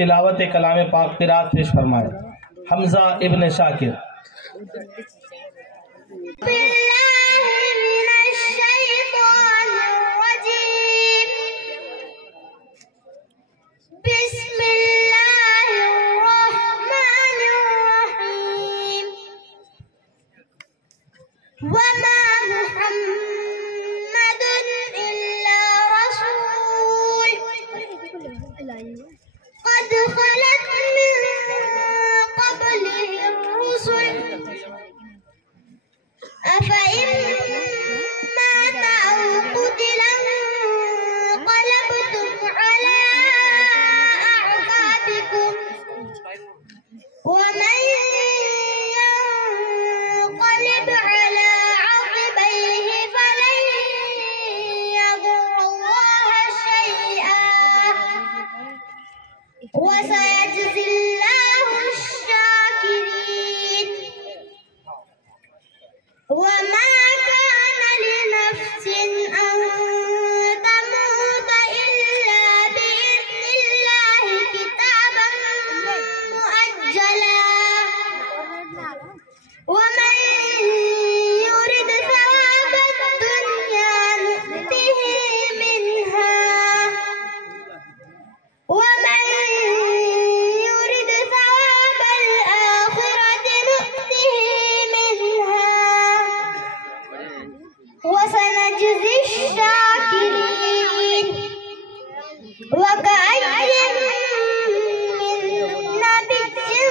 तिलावत कलाम पाक क़िरात पेश फरमाए। हमजा इब्न शाकिर। قد خلت من قبله الرسل أفإن مات أو قتل انقلبتم على أعقابكم ومن ينقلب على عقبيه فلن يضر الله شيئا وسيجزي الله الشاكرين. وما كان لنفس أن تموت إلا بإذن الله كتابا مؤجلا ومن يرد ثواب الدنيا نؤته منها ومن يرد ثواب الآخرة نؤته منها وسنجزي الشاكرين. وكأي من نبي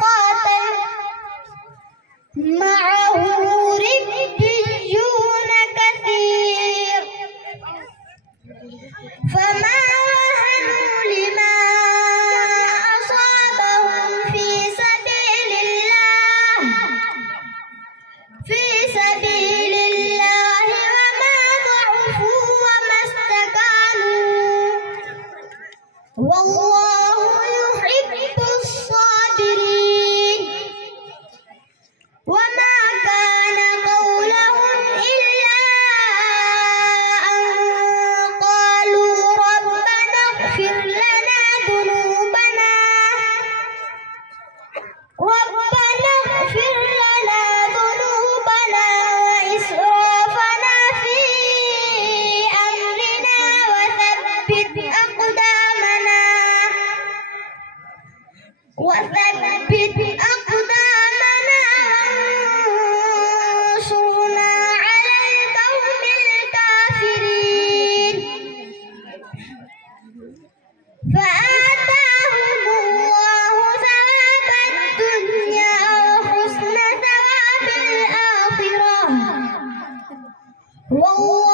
قاتل معه ربيون كثير فما وهنوا لما أصابهم في سبيل الله وما ضعفوا وما استكانوا والله يحب الصابرين. وما كان قولهم إلا أن قالوا ربنا اغفر لنا ذنوبنا وإسرافنا في أمرنا وثبت أقدامنا وانصرنا على القوم الكافرين. فآتاهم الله ثواب الدنيا وحسن ثواب الآخرة والله